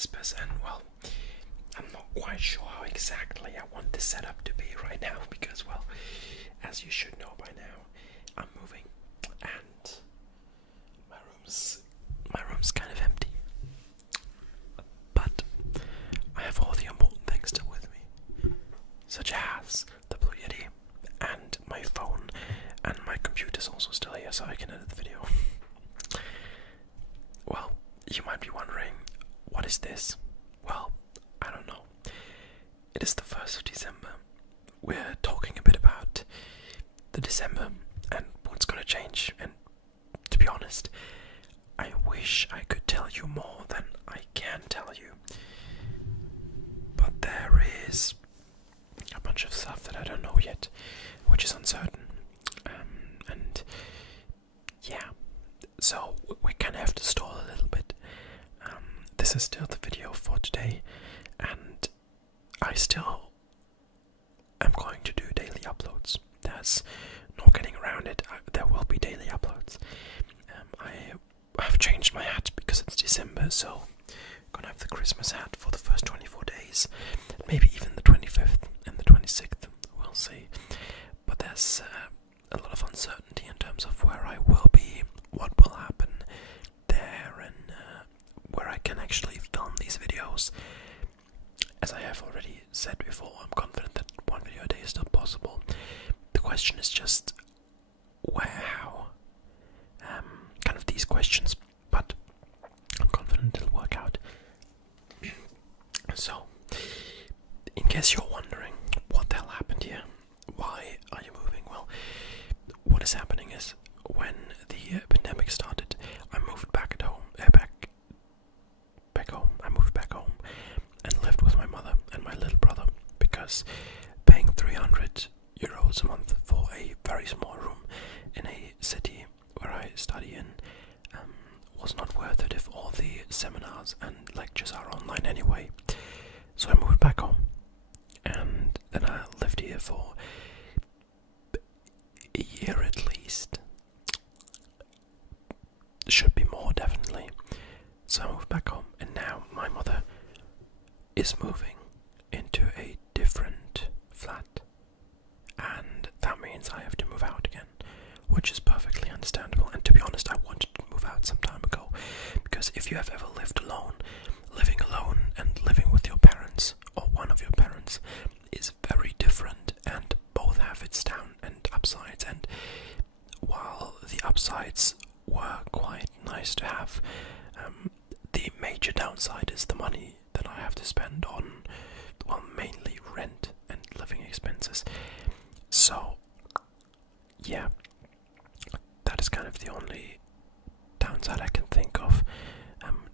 TheOneWhoWhispers, and well, I'm not quite sure how exactly I want this setup to be right now because, well, as you should know by now, I'm moving and my room's kind of empty. But I have all the important things still with me, such as the Blue Yeti and my phone, and my computer's also still here so I can edit the video. Well, you might be wondering, what is this? Well, I don't know. It is the 1st of December. We're talking a bit about the December and what's gonna change, and to be honest, I wish I could tell you more than I can tell you. But there is a bunch of stuff that I don't know yet, which is uncertain. And yeah, so we kind of have to stall a little bit. This is still the video for today, and I still am going to do daily uploads. There's no getting around it. There will be daily uploads. I've changed my hat because it's December, so I'm gonna have the Christmas hat for the first 24 days, maybe even the 25th and the 26th. We'll see. But there's a lot of uncertainty in terms of where I will be, what will happen there, and where I can actually film these videos. As I have already said before, I'm confident that one video a day is still possible. The question is just where, how, kind of these questions, but I'm confident it'll work out. So, in case you're wondering what the hell happened here, why are you moving? Well, what is happening is when the pandemic started, I moved back at home, back home. I moved back home and lived with my mother and my little brother because paying 300 euros a month for a very small room in a city where I study in was not worth it if all the seminars and lectures are online anyway. So I moved back home, and then I lived here for a year at least. Should be more, definitely. So I moved back home, and now my mother is moving into a different flat, and that means I have to move out again, which is perfectly understandable. And to be honest, I wanted to move out some time ago, because if you have ever lived alone, living alone and living with your parents, or one of your parents, is very different, and both have its down and upsides. And while the upsides were quite nice to have, the major downside is the money that I have to spend on, well, mainly rent and living expenses. So yeah, that is kind of the only downside I can think of.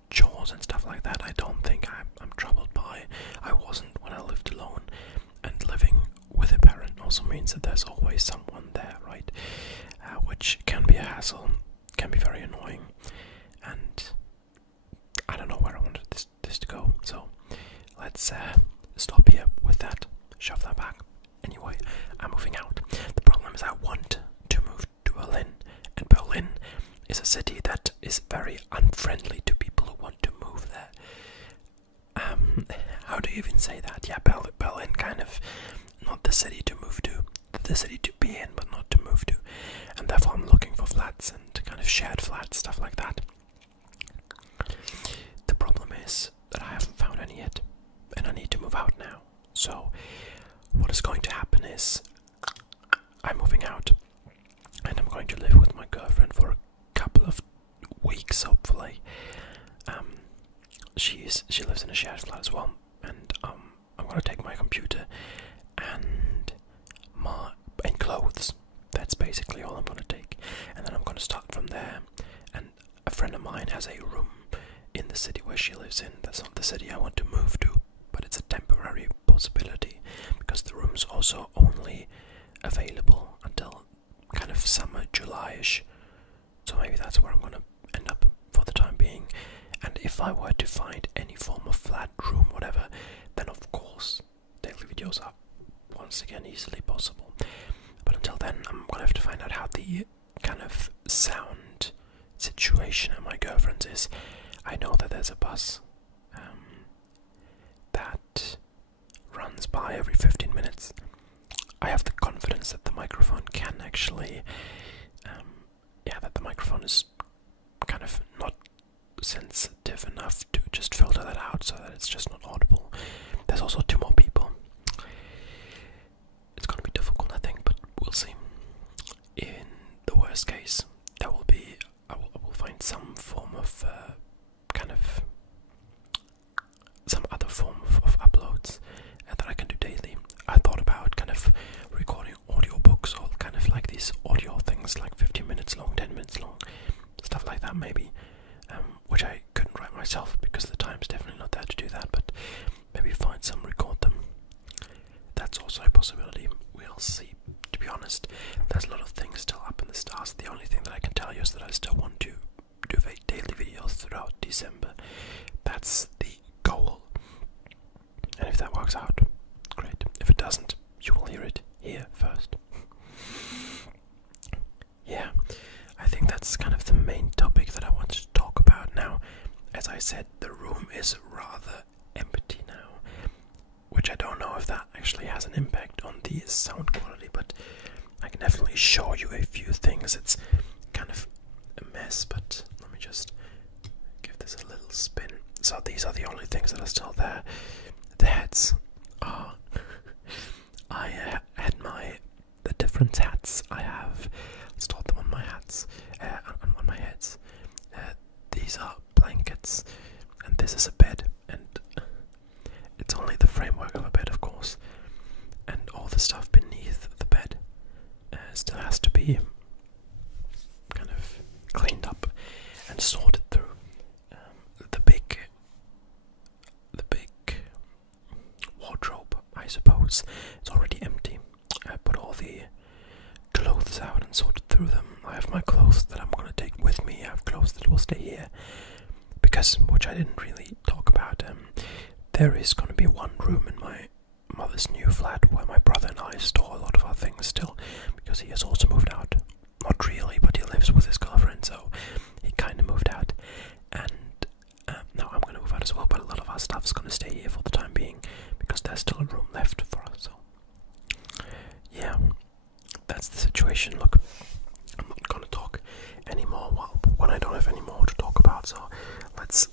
Chores and stuff like that, I don't think I'm troubled by. I wasn't when I lived alone, and living with a parent also means that there's always someone there, right? Which can be a hassle, can be very annoying, and I don't know where I wanted this to go, so let's stop here with that, shove that back. Anyway, I'm moving out. The problem is I want to move to Berlin, and Berlin is a city that is very unfriendly to people who want to move there. How do you even say that? Yeah, Berlin kind of not the city to move to, the city to be in, but not to move to, and therefore I'm looking for flats and kind of shared flats, stuff like that. The problem is that I haven't found any yet, and I need to move out now. So what is going to happen is I'm moving out, and I'm going to live with my girlfriend for a couple of weeks, hopefully. She lives in a shared flat as well, and I'm gonna take my computer and clothes. That's basically all I'm gonna take, and then I'm gonna start from there. And a friend of mine has a room in the city where she lives in. That's not the city I want to move to, but it's a temporary possibility because the room's also only available until kind of summer, July-ish. So maybe that's where I'm gonna end up for the time being. And if I were to find any form of flat room, whatever, then of course daily videos are once again easily possible. But until then, I'm gonna have to find out how the kind of sound situation at my girlfriend's is. I know that there's a bus by every 15 minutes. I have the confidence that the microphone can actually, that the microphone is kind of not sensitive enough to just filter that out so that it's just not audible. There's also 2 more people. It's gonna be difficult, I think, but we'll see. In the worst case, there will be, I will find some form of some other form of uploads that I can do daily. I thought about kind of recording audiobooks or kind of like these audio things, like 15 minutes long, 10 minutes long, stuff like that maybe, which I couldn't write myself because the time's definitely not there to do that, but maybe find some, record them. That's also a possibility. We'll see. To be honest, there's a lot of things still up in the stars. The only thing that I can tell you is that I still want to do daily videos throughout December. That's the goal. And if that works out, great. If it doesn't, you will hear it here first. Yeah, I think that's kind of the main topic that I wanted to talk about now. As I said, the room is rather empty now, which I don't know if that actually has an impact on the sound quality, but I can definitely show you a few things. It's kind of a mess, but let me just give this a little spin. So these are the only things that are still there. The heads are I had the different hats. I have stored them on my hats, on my heads. These are blankets, and this is a bed, and it's only the framework of a bed, of course, and all the stuff beneath the bed still has to be kind of cleaned up and sorted through. The big wardrobe, I suppose, it's already empty. I put all the clothes out and sorted through them. I have my clothes that I'm gonna take with me. I have clothes that will stay here because, which I didn't really talk about, there is gonna be one room in my mother's new flat where my brother and I store a lot of our things still, because he has also moved out. Not really, but he lives with his girlfriend, so he kind of moved out. And now I'm gonna move out as well, but a lot of our stuff's gonna stay here for the time being because there's still a room left for us. So yeah, that's the situation. Look, I'm not gonna talk anymore when I don't have any more to talk about, so let's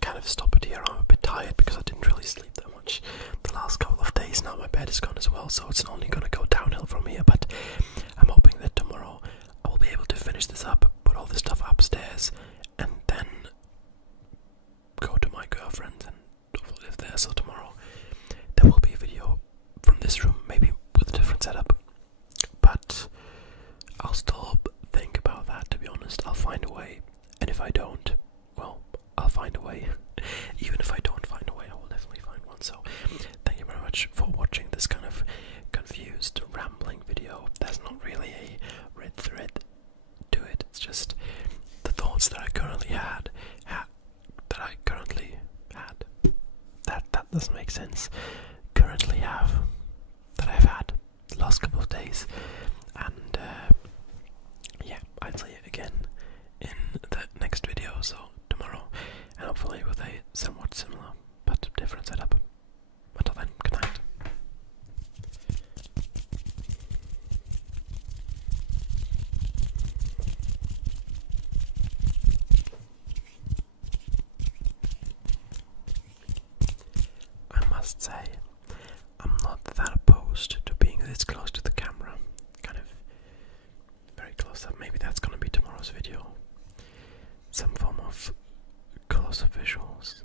kind of stop it here. I'm a bit tired because I didn't really sleep that much the last couple of days. Now my bed is gone as well, so it's only gonna go downhill from here, but I'm hoping that tomorrow I will be able to finish this up, put all this stuff upstairs, and then go to my girlfriend and live there. So tomorrow there will be a video from this room, maybe with a different setup, but I'll still think about that, to be honest. I'll find a way, and if I don't, well, I'll find a way. Even if I don't find a way, I will definitely find one. So thank you very much for watching this kind of confused, rambling video. There's not really a red thread to it. It's just the thoughts that I currently had. That doesn't make sense. Currently have, that I've had the last couple of days, and yeah, I'll see you again in the next video, so tomorrow, and hopefully with a somewhat similar but different setup. Until then, good night. I must say, I'm not that opposed to being this close to the camera. Kind of very close up. Maybe that's gonna be tomorrow's video. Some form of close-up visuals.